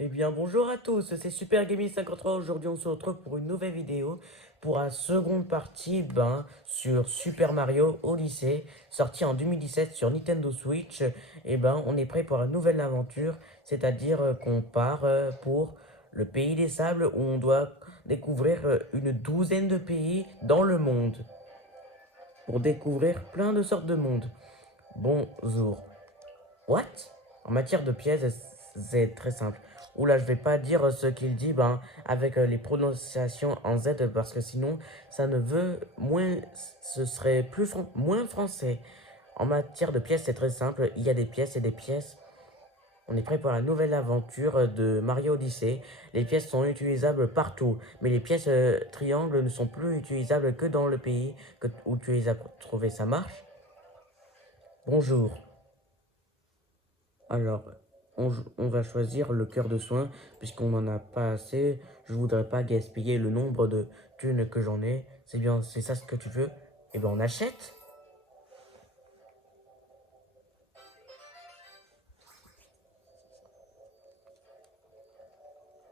Eh bien bonjour à tous, c'est Super Gaming 53. Aujourd'hui on se retrouve pour une nouvelle vidéo pour la seconde partie sur Super Mario Odyssey sorti en 2017 sur Nintendo Switch. On est prêt pour une nouvelle aventure, c'est-à-dire qu'on part pour le pays des sables où on doit découvrir une douzaine de pays dans le monde pour découvrir plein de sortes de mondes. Bonjour. What? En matière de pièces, c'est très simple. Oula, je vais pas dire ce qu'il dit avec les prononciations en Z parce que sinon, ça ne veut moins, ce serait moins français. En matière de pièces, c'est très simple. Il y a des pièces et des pièces. On est prêt pour la nouvelle aventure de Mario Odyssey. Les pièces sont utilisables partout, mais les pièces triangles ne sont plus utilisables que dans le pays où tu les as trouvées. Ça marche? Bonjour. Alors, on va choisir le cœur de soin, puisqu'on n'en a pas assez. Je voudrais pas gaspiller le nombre de thunes que j'en ai. C'est bien, c'est ça ce que tu veux? Eh ben, on achète.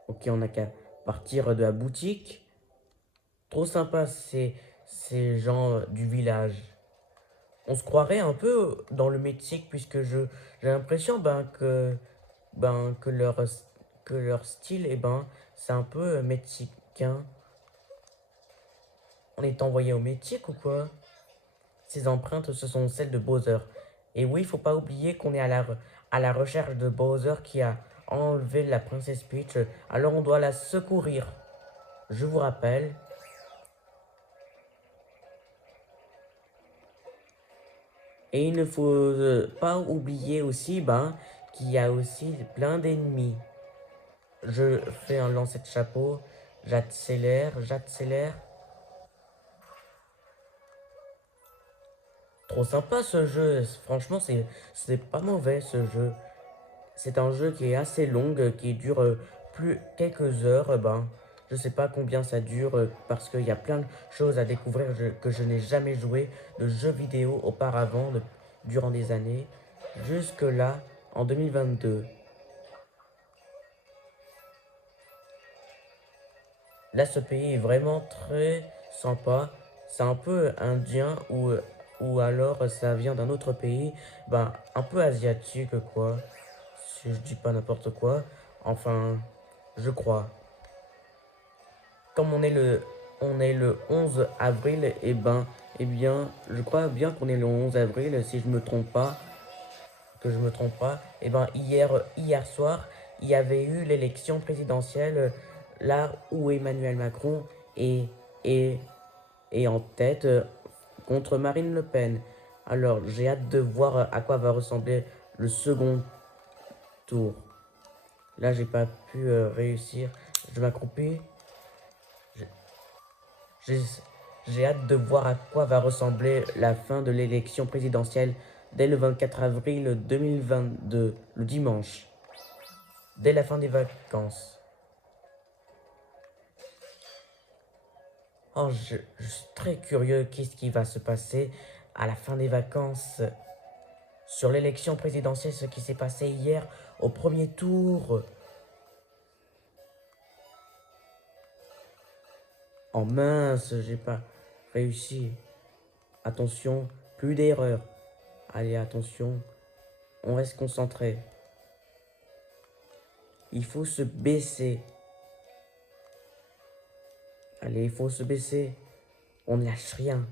Ok, on n'a qu'à partir de la boutique. Trop sympa, ces gens du village. On se croirait un peu dans le Mexique, puisque j'ai l'impression que que leur style, c'est un peu mexicain. On est envoyé au Mexique ou quoi? Ces empreintes, ce sont celles de Bowser. Et oui, il faut pas oublier qu'on est à la recherche de Bowser qui a enlevé la princesse Peach. Alors on doit la secourir. Je vous rappelle. Et il ne faut pas oublier aussi qu'il y a aussi plein d'ennemis. Je fais un lancer de chapeau. J'accélère. Trop sympa ce jeu. Franchement, c'est pas mauvais ce jeu. C'est un jeu qui est assez long, qui dure plus quelques heures. Je sais pas combien ça dure parce qu'il y a plein de choses à découvrir que je n'ai jamais joué de jeux vidéo auparavant durant des années. Jusque là, en 2022. Là, ce pays est vraiment très sympa. C'est un peu indien ou alors ça vient d'un autre pays, un peu asiatique quoi. Si je dis pas n'importe quoi. Enfin, je crois. Comme on est le 11 avril, eh bien, je crois bien qu'on est le 11 avril, si je me trompe pas, que je me trompe pas. Hier soir, il y avait eu l'élection présidentielle, là où Emmanuel Macron est, est, est en tête contre Marine Le Pen. Alors, j'ai hâte de voir à quoi va ressembler le second tour. Là, j'ai pas pu réussir. Je m'accroupis. J'ai j'ai hâte de voir à quoi va ressembler la fin de l'élection présidentielle dès le 24 avril 2022, le dimanche, dès la fin des vacances. Oh, je suis très curieux, qu'est-ce qui va se passer à la fin des vacances sur l'élection présidentielle, ce qui s'est passé hier au premier tour. Oh mince, j'ai pas réussi. Attention, plus d'erreurs. Allez, attention, on reste concentré. Il faut se baisser. Allez, il faut se baisser. On ne lâche rien.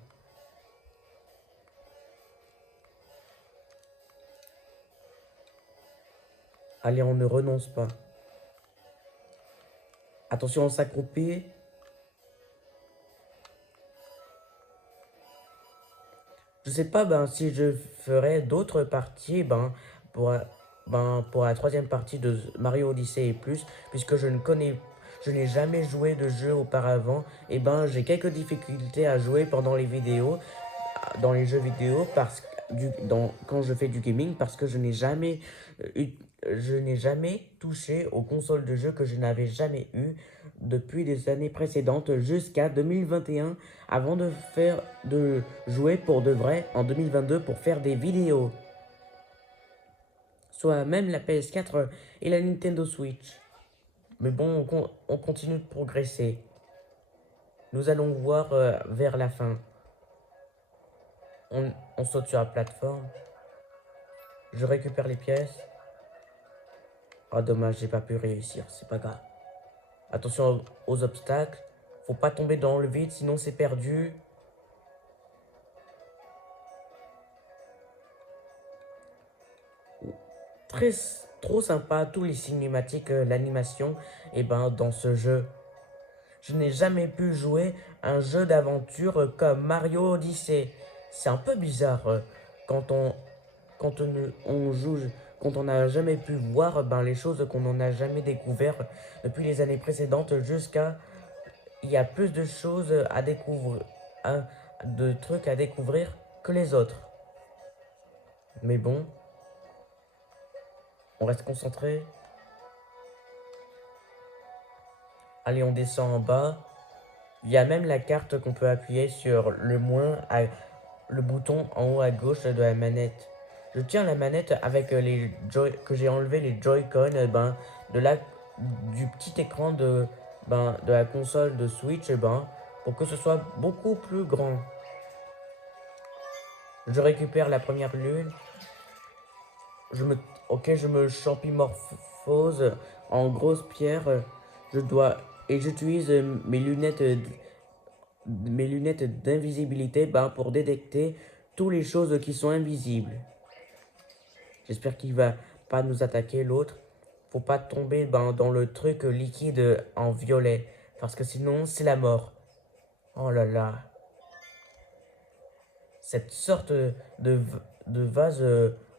Allez, on ne renonce pas. Attention, on s'accroupit. Je sais pas si je ferai d'autres parties pour, pour la troisième partie de Mario Odyssey et plus, puisque je n'ai jamais joué de jeu auparavant. J'ai quelques difficultés à jouer pendant les vidéos, dans les jeux vidéo, quand je fais du gaming, parce que eu- je n'ai jamais touché aux consoles de jeu que je n'avais jamais eu depuis des années précédentes jusqu'à 2021 avant de jouer pour de vrai en 2022 pour faire des vidéos, soit même la PS4 et la Nintendo Switch. Mais bon, on continue de progresser. Nous allons voir vers la fin. On saute sur la plateforme. Je récupère les pièces. Ah dommage, j'ai pas pu réussir, c'est pas grave. Attention aux obstacles. Faut pas tomber dans le vide, sinon c'est perdu. Très, trop sympa, tous les cinématiques, l'animation, et ben dans ce jeu. Je n'ai jamais pu jouer un jeu d'aventure comme Mario Odyssey. C'est un peu bizarre quand on joue, quand on n'a jamais pu voir ben, les choses qu'on n'en a jamais découvert depuis les années précédentes jusqu'à il y a plus de choses à découvrir, de trucs à découvrir que les autres. Mais bon, on reste concentré. Allez, on descend en bas. Il y a même la carte qu'on peut appuyer sur le moins, le bouton en haut à gauche de la manette. Je tiens la manette avec que j'ai enlevé les Joy-Con ben, du petit écran de la console de Switch ben, pour que ce soit beaucoup plus grand. Je récupère la première lune. Je me champimorphose en grosse pierre. Je dois et j'utilise mes lunettes d'invisibilité ben, pour détecter toutes les choses qui sont invisibles. J'espère qu'il va pas nous attaquer l'autre. Faut pas tomber ben, dans le truc liquide en violet. Parce que sinon, c'est la mort. Oh là là. Cette sorte de vase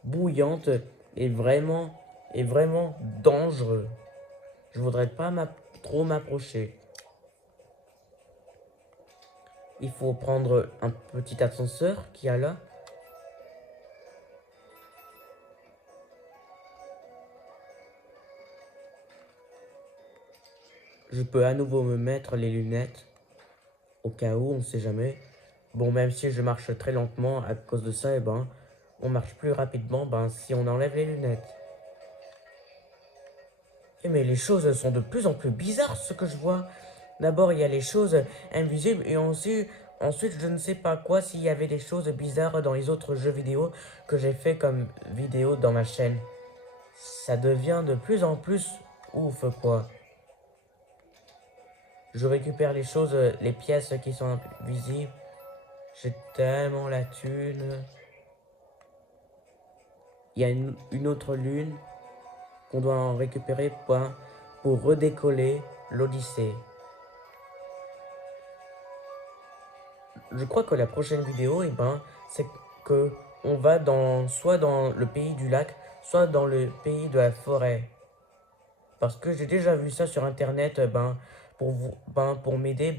bouillante est vraiment dangereux. Je voudrais pas trop m'approcher. Il faut prendre un petit ascenseur qui a là. Je peux à nouveau me mettre les lunettes. Au cas où, on ne sait jamais. Bon, même si je marche très lentement à cause de ça, eh ben, on marche plus rapidement ben, si on enlève les lunettes. Mais les choses sont de plus en plus bizarres, ce que je vois. D'abord, il y a les choses invisibles et ensuite, je ne sais pas quoi s'il y avait des choses bizarres dans les autres jeux vidéo que j'ai fait comme vidéo dans ma chaîne. Ça devient de plus en plus ouf, quoi. Je récupère les choses, les pièces qui sont invisibles. J'ai tellement la thune. Il y a une autre lune qu'on doit en récupérer pour redécoller l'Odyssée. Je crois que la prochaine vidéo, eh ben, c'est que on va soit dans le pays du lac, soit dans le pays de la forêt. Parce que j'ai déjà vu ça sur internet, pour m'aider,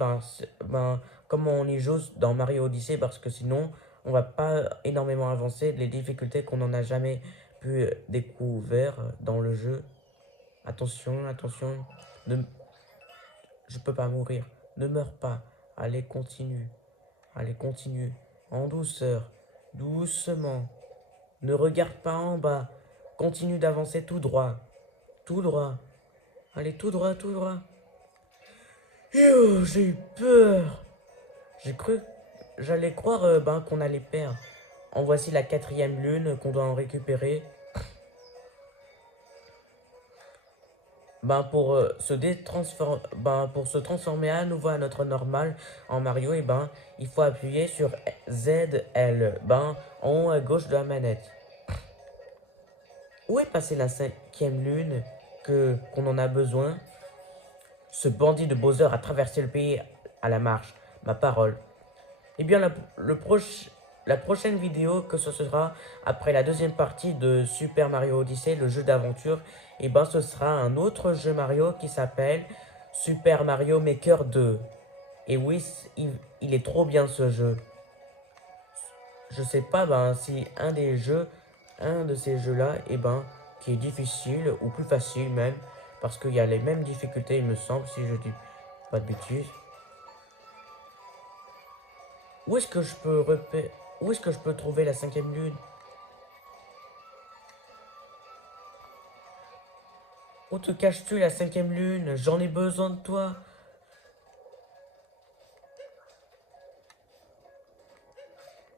comment on y joue dans Mario Odyssey, parce que sinon, on va pas énormément avancer les difficultés qu'on n'en a jamais pu découvrir dans le jeu. Attention, attention, ne, je peux pas mourir, ne meurs pas, allez, continue. Allez, continue. En douceur. Doucement. Ne regarde pas en bas. Continue d'avancer tout droit. Tout droit. Allez, tout droit, tout droit. J'ai eu peur. J'ai cru. J'allais croire qu'on allait perdre. En voici la quatrième lune qu'on doit en récupérer. Pour se transformer à nouveau à notre normal en Mario, il faut appuyer sur ZL, en haut à gauche de la manette. Où est passée la cinquième lune qu'on en a besoin? Ce bandit de Bowser a traversé le pays à la marche, ma parole. Eh bien, la prochaine vidéo, que ce sera après la deuxième partie de Super Mario Odyssey, le jeu d'aventure, ce sera un autre jeu Mario qui s'appelle Super Mario Maker 2. Et oui, il est trop bien ce jeu. Je sais pas si un de ces jeux-là, qui est difficile ou plus facile même, parce qu'il y a les mêmes difficultés, il me semble, si je dis pas de bêtises. Où est-ce que où est-ce que je peux trouver la cinquième lune? Où te caches-tu, la cinquième lune? J'en ai besoin de toi.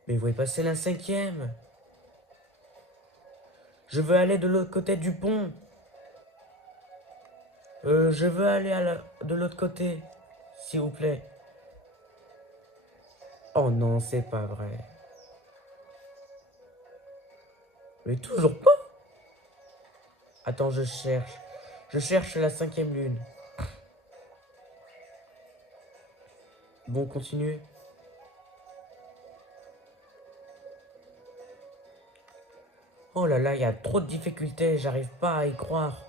Mais où est passé la cinquième? Je veux aller de l'autre côté du pont. Je veux aller de l'autre côté, s'il vous plaît. Oh non, c'est pas vrai. Mais toujours pas. Attends, je cherche. Je cherche la cinquième lune. Bon, continue. Oh là là, il y a trop de difficultés, j'arrive pas à y croire.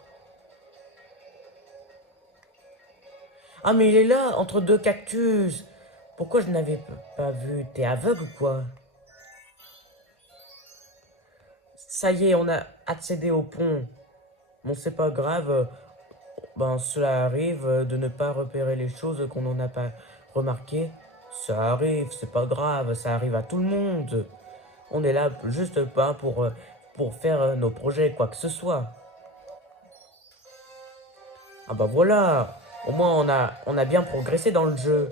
Ah mais il est là, entre deux cactus. Pourquoi je n'avais pas vu? T'es aveugle ou quoi? Ça y est, on a accédé au pont. Bon, c'est pas grave. Ben, cela arrive de ne pas repérer les choses qu'on n'en a pas remarquées. Ça arrive, c'est pas grave, ça arrive à tout le monde. On est là juste pas pour faire nos projets, quoi que ce soit. Ah bah voilà, au moins on a bien progressé dans le jeu.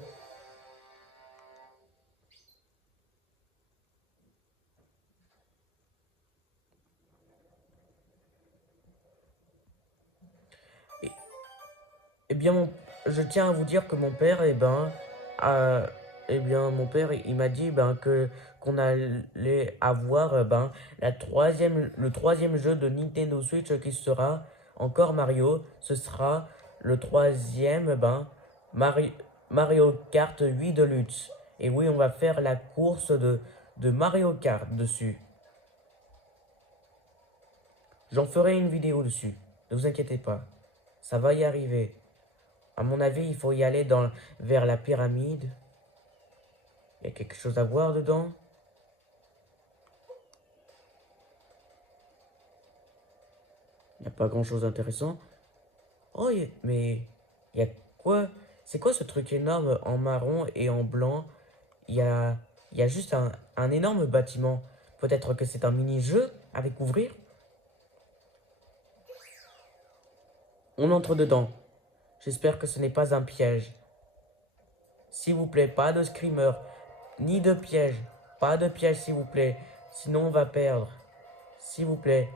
Et, eh bien, je tiens à vous dire que mon père, a- mon père, il m'a dit que qu'on allait avoir le troisième jeu de Nintendo Switch qui sera encore Mario. Ce sera le troisième, Mario, Mario Kart 8 Deluxe. Et oui, on va faire la course de Mario Kart dessus. J'en ferai une vidéo dessus. Ne vous inquiétez pas. Ça va y arriver. À mon avis, il faut y aller vers la pyramide. Il y a quelque chose à voir dedans. Il n'y a pas grand-chose d'intéressant. Oh, mais il y a quoi? C'est quoi ce truc énorme en marron et en blanc? Il y a, il y a juste un énorme bâtiment. Peut-être que c'est un mini-jeu à découvrir? On entre dedans. J'espère que ce n'est pas un piège. S'il vous plaît, pas de screamer, ni de piège. Pas de piège, s'il vous plaît. Sinon, on va perdre. S'il vous plaît.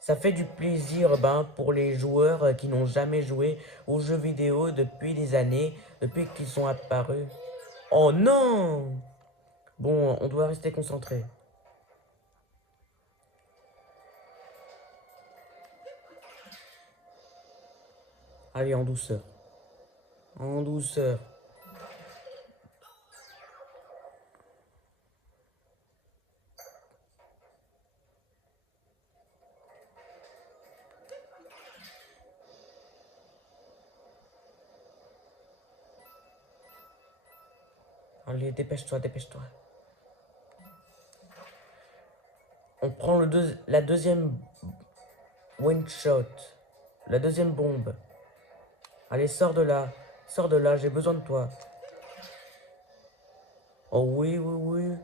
Ça fait du plaisir pour les joueurs qui n'ont jamais joué aux jeux vidéo depuis des années, depuis qu'ils sont apparus. Oh non! Bon, on doit rester concentré. Allez, en douceur. En douceur. Allez, dépêche-toi, dépêche-toi. On prend la deuxième one shot. La deuxième bombe. Allez, sors de là. Sors de là, j'ai besoin de toi. Oh oui, oui, oui.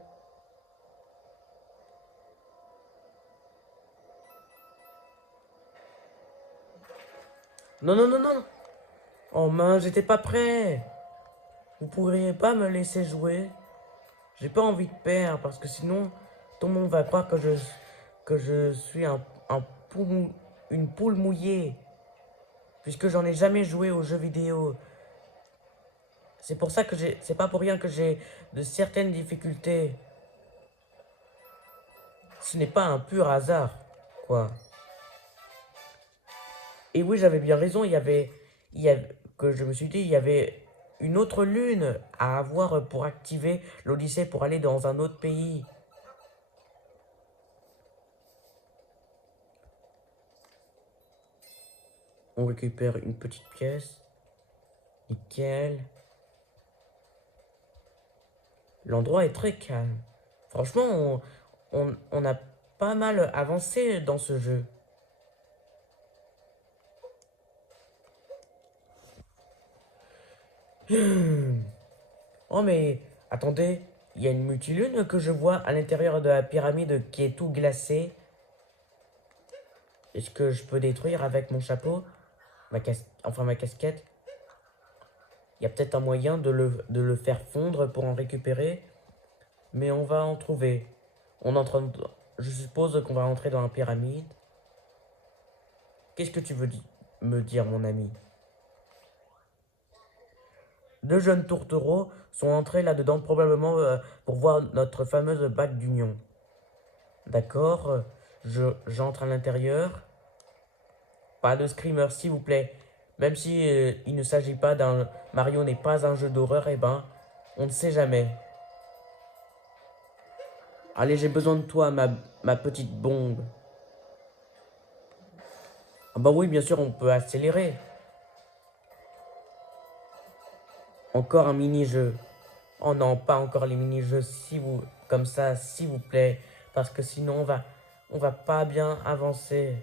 Non, non, non, non. Oh mince, j'étais pas prêt. Vous pourriez pas me laisser jouer? J'ai pas envie de perdre parce que sinon, tout le monde va croire que je suis un une poule mouillée. Puisque j'en ai jamais joué aux jeux vidéo. C'est pour ça que c'est pas pour rien que j'ai de certaines difficultés. Ce n'est pas un pur hasard, quoi. Et oui, j'avais bien raison, que je me suis dit, il y avait une autre lune à avoir pour activer l'Odyssée pour aller dans un autre pays. On récupère une petite pièce. Nickel. L'endroit est très calme. Franchement, on a pas mal avancé dans ce jeu. Oh mais, attendez, il y a une multilune que je vois à l'intérieur de la pyramide qui est tout glacée. Est-ce que je peux détruire avec mon chapeau? ma casquette. Il y a peut-être un moyen de le faire fondre pour en récupérer. Mais on va en trouver. On est en train de... Je suppose qu'on va entrer dans la pyramide. Qu'est-ce que tu veux me dire, mon ami? Deux jeunes tourtereaux sont entrés là-dedans, probablement pour voir notre fameuse bague d'union. D'accord, j'entre à l'intérieur. Pas de screamer, s'il vous plaît. Même si il ne s'agit pas d'un... Mario n'est pas un jeu d'horreur, eh ben, on ne sait jamais. Allez, j'ai besoin de toi, ma petite bombe. Ah bah oui, bien sûr, on peut accélérer. Encore un mini-jeu. Oh non, pas encore les mini-jeux, comme ça, s'il vous plaît. Parce que sinon, on va pas bien avancer.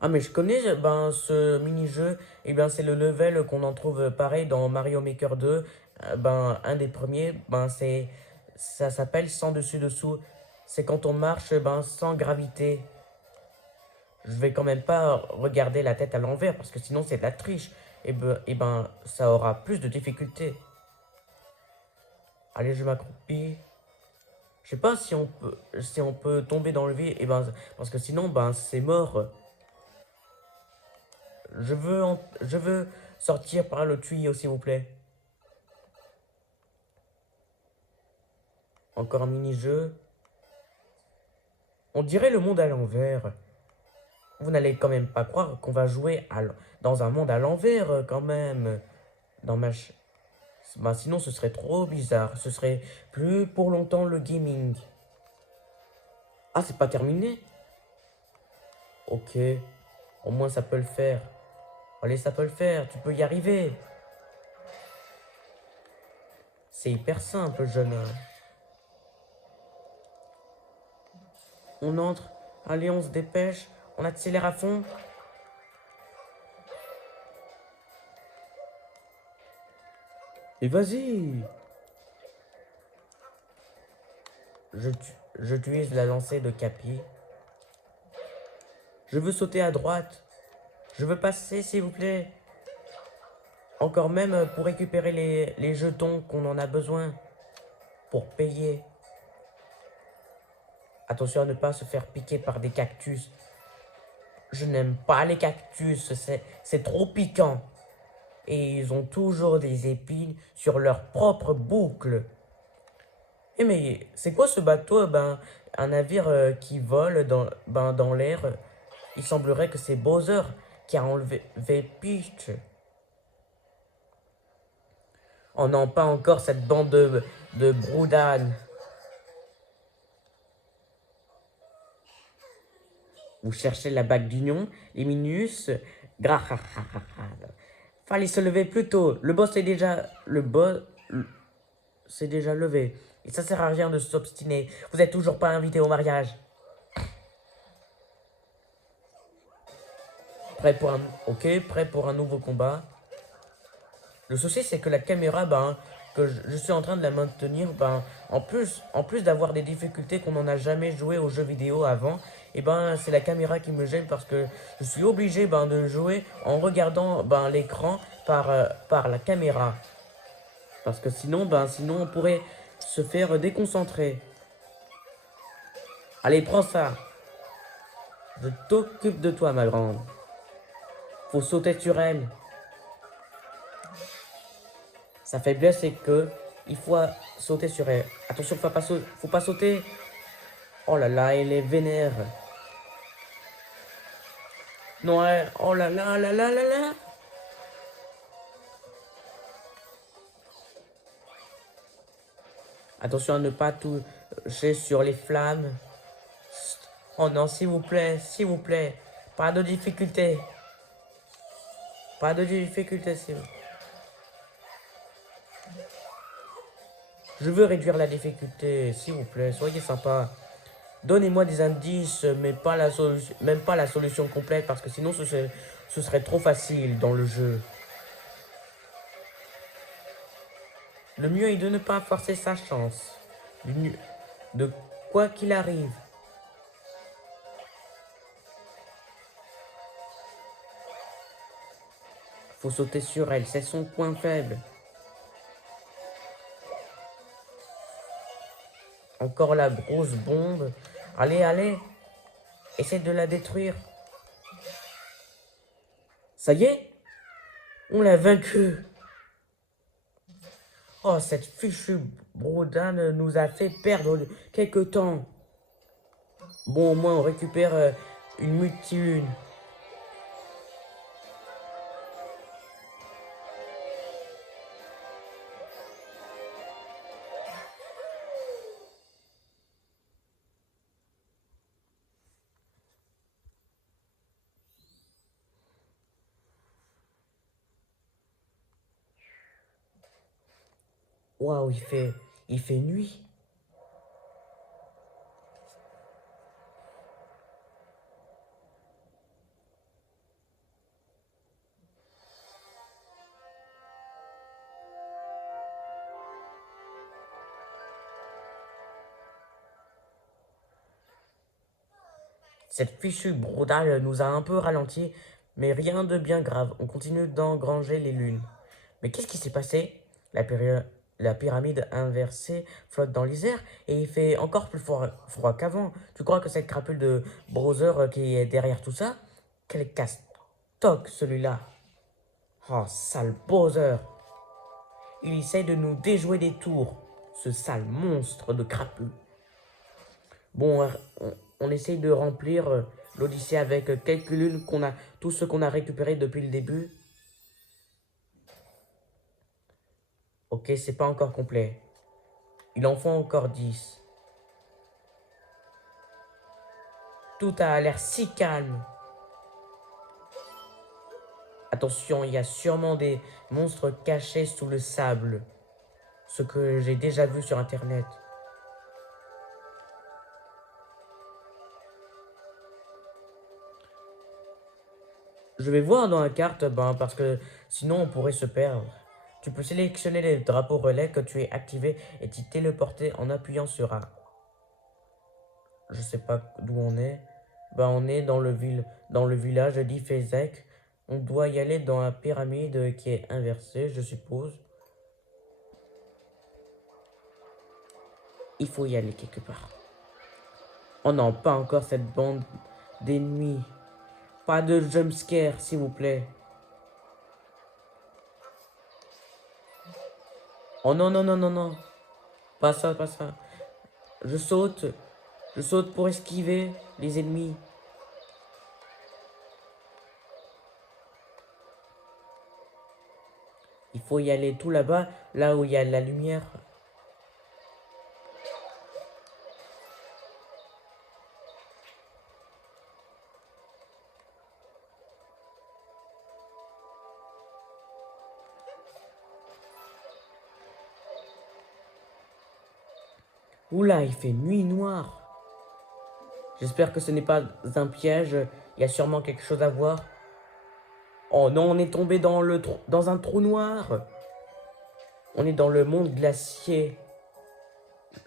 Ah, mais je connais ce mini-jeu. Eh bien, c'est le level qu'on en trouve pareil dans Mario Maker 2. Un des premiers, ça s'appelle sans dessus-dessous. C'est quand on marche sans gravité. Je vais quand même pas regarder la tête à l'envers parce que sinon c'est de la triche. Ça aura plus de difficultés. Allez, je m'accroupis. Je sais pas si on peut tomber dans le vide. Parce que sinon, c'est mort. Je veux sortir par le tuyau, s'il vous plaît. Encore un mini-jeu. On dirait le monde à l'envers. Vous n'allez quand même pas croire qu'on va jouer dans un monde à l'envers, quand même. Dans ma... sinon, ce serait trop bizarre. Ce serait plus pour longtemps le gaming. Ah, c'est pas terminé? Ok. Au moins, ça peut le faire. Allez, ça peut le faire. Tu peux y arriver. C'est hyper simple, jeune homme. On entre. Allez, on se dépêche. On accélère à fond. Et vas-y. J'utilise la lancée de Capi. Je veux sauter à droite. Je veux passer, s'il vous plaît. Encore même pour récupérer les jetons qu'on en a besoin. Pour payer. Attention à ne pas se faire piquer par des cactus. Je n'aime pas les cactus. C'est trop piquant. Et ils ont toujours des épines sur leur propre boucle. Eh mais c'est quoi ce bateau? Un navire qui vole dans l'air. Il semblerait que c'est Bowser qui a enlevé Peach. Oh non, pas encore cette bande de broudanes. Vous cherchez la bague d'union, les minus. Fallait se lever plus tôt. Le boss est déjà... Le boss... C'est déjà levé. Et ça sert à rien de s'obstiner. Vous êtes toujours pas invité au mariage. Prêt pour un nouveau combat. Le souci, c'est que la caméra, que je suis en train de la maintenir, en plus d'avoir des difficultés qu'on n'en a jamais joué aux jeux vidéo avant, c'est la caméra qui me gêne parce que je suis obligé, de jouer en regardant, l'écran par la caméra. Parce que sinon, on pourrait se faire déconcentrer. Allez, prends ça. Je t'occupe de toi, ma grande. Faut sauter sur elle. Sa faiblesse, c'est que il faut sauter sur elle. Attention, faut pas sauter. Oh là là, elle est vénère. Non, oh là là, là là là là. Attention à ne pas toucher sur les flammes. Oh non, s'il vous plaît, s'il vous plaît. Pas de difficulté. Pas de difficulté, s'il vous plaît. Je veux réduire la difficulté, s'il vous plaît, soyez sympa. Donnez-moi des indices, mais pas même pas la solution complète, parce que sinon ce serait trop facile dans le jeu. Le mieux est de ne pas forcer sa chance. De quoi qu'il arrive. Faut sauter sur elle, c'est son point faible. Encore la grosse bombe. Allez, allez. Essaye de la détruire. Ça y est, on l'a vaincu. Oh, cette fichue Brodane nous a fait perdre quelques temps. Bon, au moins, on récupère une multi-lune. Waouh, il fait nuit. Cette fichue Brodale nous a un peu ralenti, mais rien de bien grave. On continue d'engranger les lunes. Mais qu'est-ce qui s'est passé? La pyramide inversée flotte dans les airs et il fait encore plus froid qu'avant. Tu crois que cette crapule de Browser qui est derrière tout ça? Quel casse-toc celui-là! Oh, sale Bowser! Il essaye de nous déjouer des tours, ce sale monstre de crapule. Bon, on essaye de remplir l'Odyssée avec quelques lunes tout ce qu'on a récupéré depuis le début. Ok, c'est pas encore complet. Il en faut encore 10. Tout a l'air si calme. Attention, il y a sûrement des monstres cachés sous le sable. Ce que j'ai déjà vu sur internet. Je vais voir dans la carte, parce que sinon on pourrait se perdre. Tu peux sélectionner les drapeaux relais que tu es activé et t'y téléporter en appuyant sur A. Je sais pas d'où on est. On est dans le village d'Ifezek. On doit y aller dans la pyramide qui est inversée, je suppose. Il faut y aller quelque part. Oh non, pas encore cette bande d'ennemis. Pas de jumpscare, s'il vous plaît. Oh non, non, non, non, non. Pas ça, pas ça. Je saute. Je saute pour esquiver les ennemis. Il faut y aller tout là-bas, là où il y a la lumière. Oula, il fait nuit noire. J'espère que ce n'est pas un piège. Il y a sûrement quelque chose à voir. Oh non, on est tombé dans un trou noir. On est dans le monde glacier.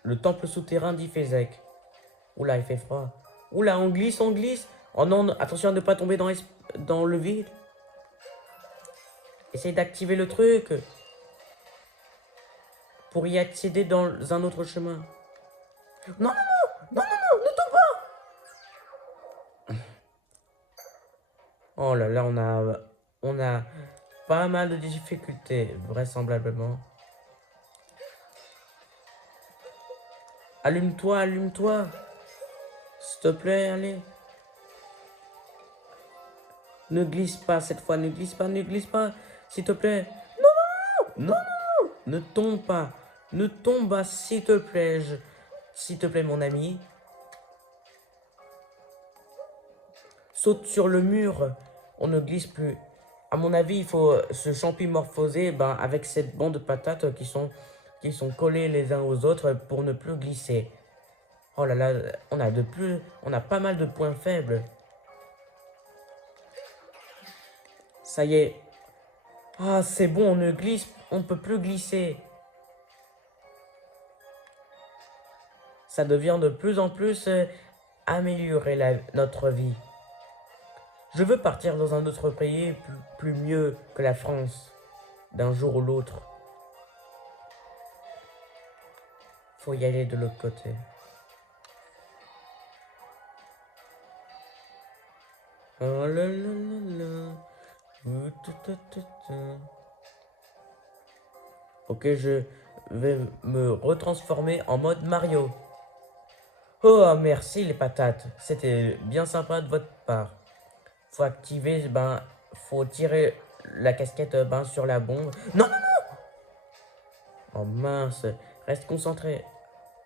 Le temple souterrain d'Ifezek. Oula, il fait froid. Oula, on glisse, on glisse. Oh non, attention à ne pas tomber dans le vide. Essaye d'activer le truc. Pour y accéder dans un autre chemin. Non, non, non, non, non, non, ne tombe pas. Oh là là, on a pas mal de difficultés, vraisemblablement. Allume-toi, allume-toi. S'il te plaît, allez. Ne glisse pas cette fois, ne glisse pas, ne glisse pas. S'il te plaît. Non, non, non, non, ne tombe pas. Ne tombe pas, s'il te plaît. S'il te plaît, mon ami. Saute sur le mur. On ne glisse plus. À mon avis, il faut se champimorphoser avec cette bande de patates qui sont collées les uns aux autres pour ne plus glisser. Oh là là, on a pas mal de points faibles. Ça y est. Ah, c'est bon, on ne peut plus glisser. Ça devient de plus en plus amélioré notre vie. Je veux partir dans un autre pays plus mieux que la France, d'un jour ou l'autre. Faut y aller de l'autre côté. Oh là là là là. Ok, je vais me retransformer en mode Mario. Oh, merci les patates. C'était bien sympa de votre part. Faut activer, faut tirer la casquette, sur la bombe. Non! Oh mince, reste concentré.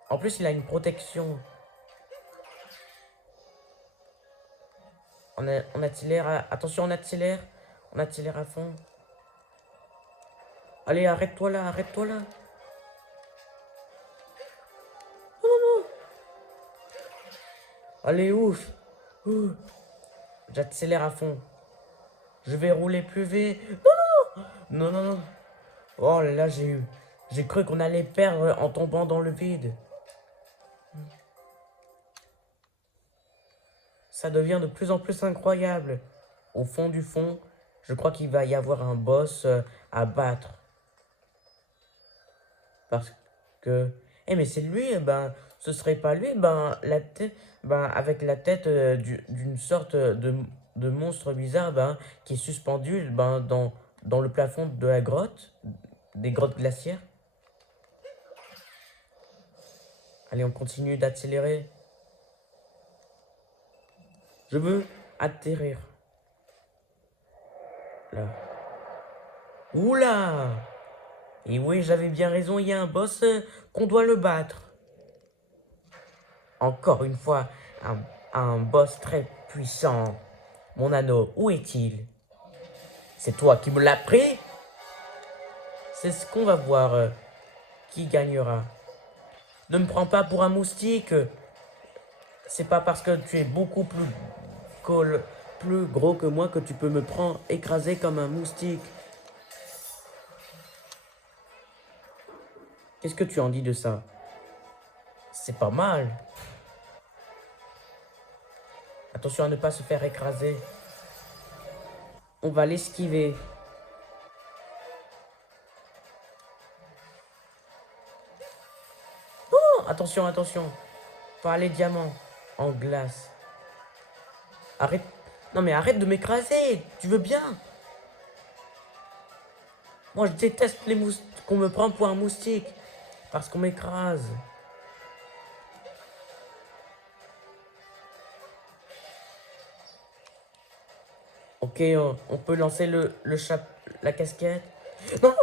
En plus, il a une protection. On accélère, attention, on accélère. On accélère à fond. Allez, arrête-toi là, arrête-toi là. Allez, ouf. Ouh. J'accélère à fond. Je vais rouler plus vite. Non, non, non. Oh là là, j'ai cru qu'on allait perdre en tombant dans le vide. Ça devient de plus en plus incroyable. Au fond du fond, je crois qu'il va y avoir un boss à battre. Parce que... Eh mais c'est lui, ce serait pas lui, la tête, avec la tête d'une sorte de monstre bizarre, qui est suspendu, dans le plafond de la grotte, des grottes glaciaires. Allez, on continue d'accélérer. Je veux atterrir. Là. Oula! Et oui, j'avais bien raison, il y a un boss qu'on doit le battre. Encore une fois, un boss très puissant. Mon anneau, où est-il? C'est toi qui me l'as pris? C'est ce qu'on va voir. Qui gagnera? Ne me prends pas pour un moustique. C'est pas parce que tu es beaucoup plus gros que moi que tu peux me prendre écrasé comme un moustique. Qu'est-ce que tu en dis de ça? C'est pas mal. Attention à ne pas se faire écraser. On va l'esquiver. Oh, attention, attention. Pas les diamants en glace. Arrête. Non mais arrête de m'écraser. Tu veux bien? Moi je déteste les moustiques. Qu'on me prend pour un moustique. Parce qu'on m'écrase. Ok, on peut lancer la casquette. Non!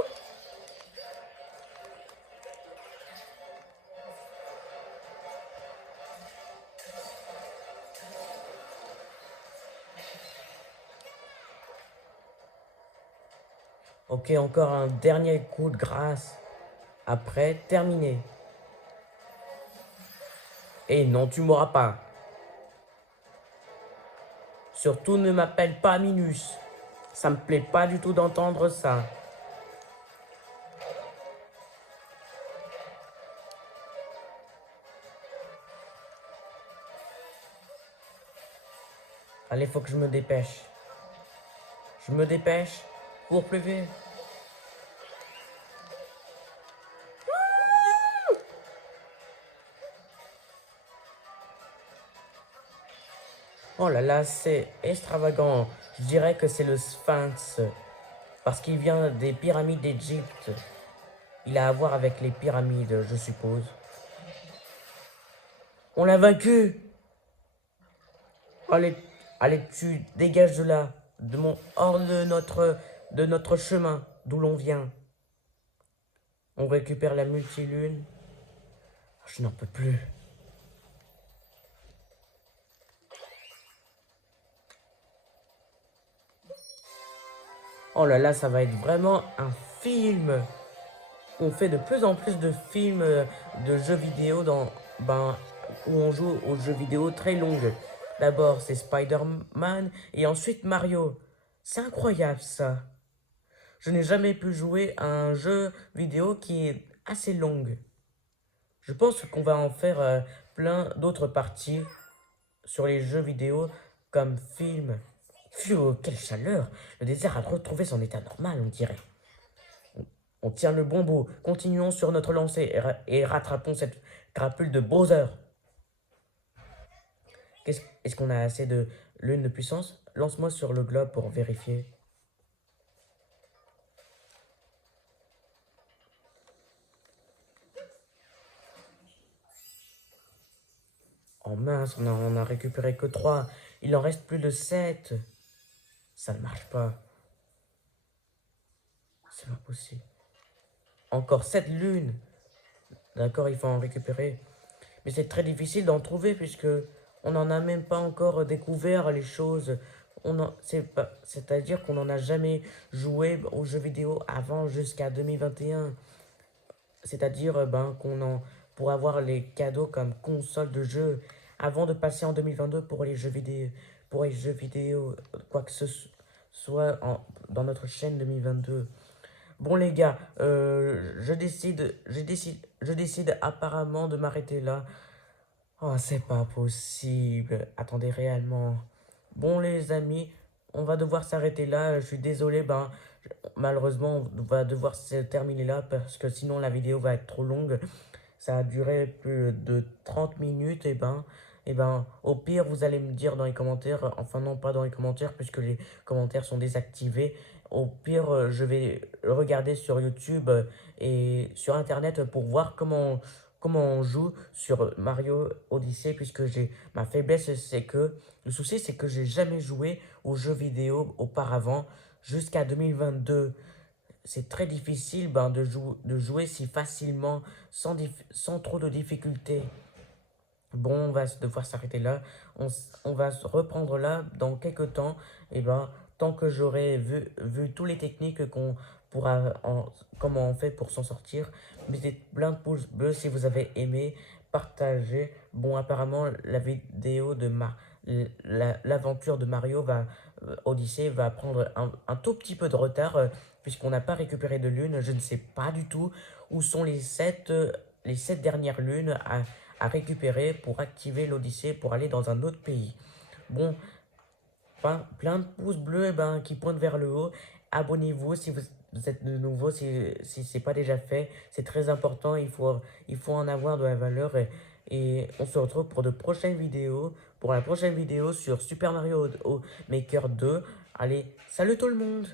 Ok, encore un dernier coup de grâce. Après, terminé. Et non, tu m'auras pas. Surtout ne m'appelle pas Minus. Ça me plaît pas du tout d'entendre ça. Allez, faut que je me dépêche. Je me dépêche pour plus vite. Oh là là, c'est extravagant. Je dirais que c'est le Sphinx. Parce qu'il vient des pyramides d'Égypte. Il a à voir avec les pyramides, je suppose. On l'a vaincu! Allez, allez, tu dégages de là. Hors de notre chemin, d'où l'on vient. On récupère la multilune. Je n'en peux plus. Oh là là, ça va être vraiment un film. On fait de plus en plus de films de jeux vidéo où on joue aux jeux vidéo très longues. D'abord, c'est Spider-Man et ensuite Mario. C'est incroyable ça. Je n'ai jamais pu jouer à un jeu vidéo qui est assez long. Je pense qu'on va en faire plein d'autres parties sur les jeux vidéo comme film. Phew, quelle chaleur! Le désert a retrouvé son état normal, on dirait. On tient le bon bout. Continuons sur notre lancée et rattrapons cette crapule de Bowser. Est-ce qu'on a assez de lune de puissance? Lance-moi sur le globe pour vérifier. Oh mince, on a récupéré que 3. Il en reste plus de 7. Ça ne marche pas. C'est pas possible. Encore 7 lunes. D'accord, il faut en récupérer. Mais c'est très difficile d'en trouver puisque on n'en a même pas encore découvert les choses. C'est-à-dire qu'on n'en a jamais joué aux jeux vidéo avant jusqu'à 2021. C'est-à-dire pour avoir les cadeaux comme console de jeu avant de passer en 2022 pour les jeux vidéo, quoi que ce soit dans notre chaîne 2022. Bon les gars, je décide apparemment de m'arrêter là. Oh, c'est pas possible. Attendez réellement. Bon les amis, on va devoir s'arrêter là. Je suis désolé, malheureusement on va devoir se terminer là parce que sinon la vidéo va être trop longue. Ça a duré plus de 30 minutes au pire vous allez me dire dans les commentaires, enfin non pas dans les commentaires puisque les commentaires sont désactivés. Au pire je vais regarder sur YouTube et sur internet pour voir comment on joue sur Mario Odyssey puisque ma faiblesse c'est que le souci c'est que j'ai jamais joué aux jeux vidéo auparavant jusqu'à 2022. C'est très difficile de jouer si facilement, sans trop de difficultés. Bon, on va devoir s'arrêter là. On va se reprendre là dans quelques temps. Et tant que j'aurai vu toutes les techniques qu'on pourra, comment on fait pour s'en sortir. Mettez plein de pouces bleus si vous avez aimé. Partagez. Bon, apparemment, la vidéo de l'aventure de Mario Odyssey va prendre un tout petit peu de retard. Puisqu'on n'a pas récupéré de lune. Je ne sais pas du tout où sont les 7 dernières lunes à récupérer pour activer l'Odyssée pour aller dans un autre pays. Bon, plein de pouces bleus qui pointent vers le haut. Abonnez-vous si vous êtes de nouveau, si ce n'est pas déjà fait. C'est très important, il faut en avoir de la valeur. Et on se retrouve pour de prochaines vidéos. Pour la prochaine vidéo sur Super Mario Maker 2. Allez, salut tout le monde!